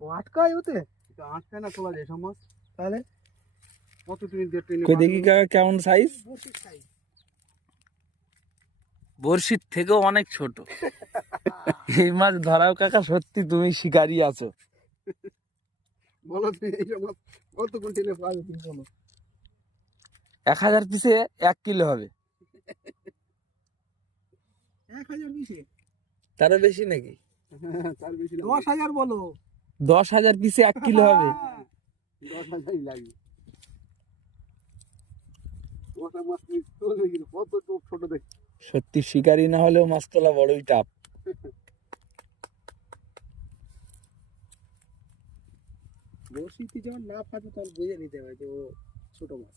ও আটকায় ওতে? আটকায় না, তোলা যায় সব মাছ। তাহলে কত তুমি ট্রেনে কই দেখি কাকা কেমন সাইজ? বড়শির সাইজ। বড়শির থেকেও অনেক ছোট। এই মাছ ধরাও কাকা সত্যি তুমি শিকারি আছো। বলো তুমি এইসব মাছ কত কুইন্টালে পাবে তুমি বলো। 1000 পিসে 1 কিলো হবে। 1000 পিসে? তারও বেশি নাকি? তার বেশি না, 10,000 বলো। 10,000 পিসে 1 কিলো হবে। 10,000 লাগে। ওটা মাছ তুমি তোলে কিন্তু কত ছোট দেখ। সত্যি শিকারি না হলেও মাছ তোলা বড়ই টাপ। বড়শিতে যখন না ফাটে তখন বুঝে নিতে হবে যে ও ছোট মাছ।